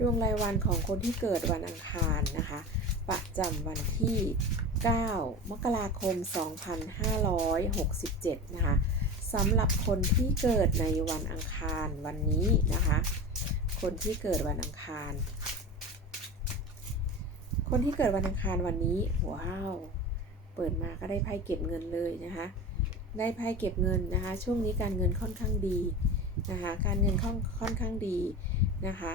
ดวงรายวันของคนที่เกิดวันอังคารนะคะ ประจำวันที่ 9 มกราคม 2567 นะคะสำหรับคนที่เกิดในวันอังคารวันนี้นะคะ คนที่เกิดวันอังคาร คนที่เกิดวันอังคารวันนี้ว้าวเปิดมาก็ได้ไพ่เก็บเงินเลยนะคะ ได้ไพ่เก็บเงินนะคะ ช่วงนี้การเงินค่อนข้างดีนะคะ การเงินค่อนค่อนข้างดีนะคะ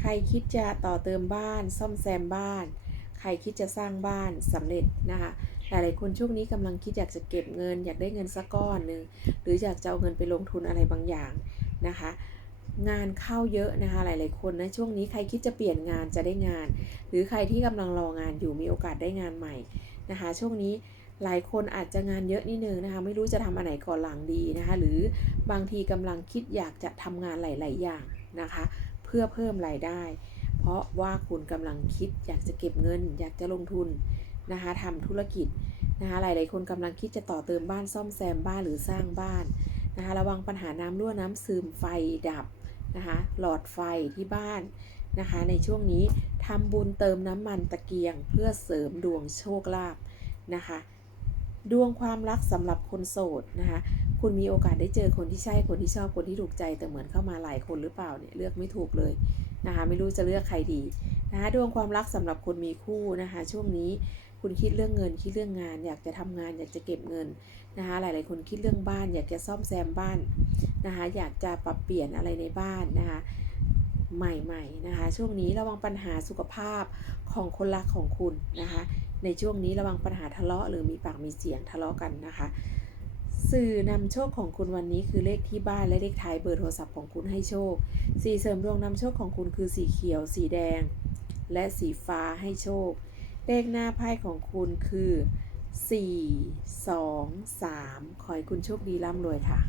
ใครคิดจะต่อเติมบ้าน ซ่อมแซมบ้าน ใครคิดจะสร้างบ้านสำเร็จนะคะหลายๆคนช่วงนี้กำลังคิดอยากจะเก็บเงิน อยากได้เงินสักก้อนหนึ่งหรืออยากจะเอาเงินไปลงทุนอะไรบางอย่างนะคะงานเข้าเยอะนะคะหลายๆคนนะช่วงนี้ใครคิดจะเปลี่ยนงานจะได้งาน หรือใครที่กำลังรองานอยู่มีโอกาสได้งานใหม่นะคะช่วงนี้หลายคนอาจจะงานเยอะนิดนึงนะคะไม่รู้จะทำอันไหนก่อนหลังดีนะคะหรือบางทีกำลังคิดอยากจะทำงานหลาย ๆ อย่างนะคะ พื่อเพิ่มรายได้ เพราะว่าคุณกำลังคิดอยากจะเก็บเงิน อยากจะลงทุนนะคะทำธุรกิจนะคะหลายๆคนกำลังคิดจะต่อเติมบ้านซ่อมแซมบ้านหรือสร้างบ้านนะคะระวังปัญหาน้ำรั่วน้ำซึมไฟดับนะคะหลอดไฟที่บ้านนะคะในช่วงนี้ทำบุญเติมน้ำมันตะเกียง เพื่อเสริมดวงโชคลาภนะคะดวงความรักสำหรับคนโสดนะคะ คุณมีโอกาสได้เจอคนที่ใช่คนที่ชอบคนที่ถูกใจ แต่เหมือนเข้ามาหลายคนหรือเปล่าเนี่ยเลือกไม่ถูกเลยนะคะไม่รู้จะเลือกใครดีนะคะดวงความรักสำหรับคนมีคู่นะคะช่วงนี้คุณคิดเรื่องเงินคิดเรื่องงาน อยากจะทำงาน อยากจะเก็บเงินนะคะหลาย ๆ คนคิดเรื่องบ้าน อยากจะซ่อมแซมบ้านนะคะอยากจะปรับเปลี่ยนอะไรในบ้านนะคะใหม่ ๆ นะคะช่วงนี้ระวังปัญหาสุขภาพของคนรักของคุณนะคะในช่วงนี้ระวังปัญหาทะเลาะหรือมีปากมีเสียงทะเลาะกันนะคะ สื่อนำโชคของคุณวันนี้คือเลขที่บ้านและเลขท้ายเบอร์โทรศัพท์ของคุณให้โชค สีเสริมดวงนำโชคของคุณคือสีเขียว สีแดง และสีฟ้าให้โชค เลขหน้าไพ่ของคุณคือ 4 2 3 ขอให้คุณโชคดีร่ำรวยค่ะ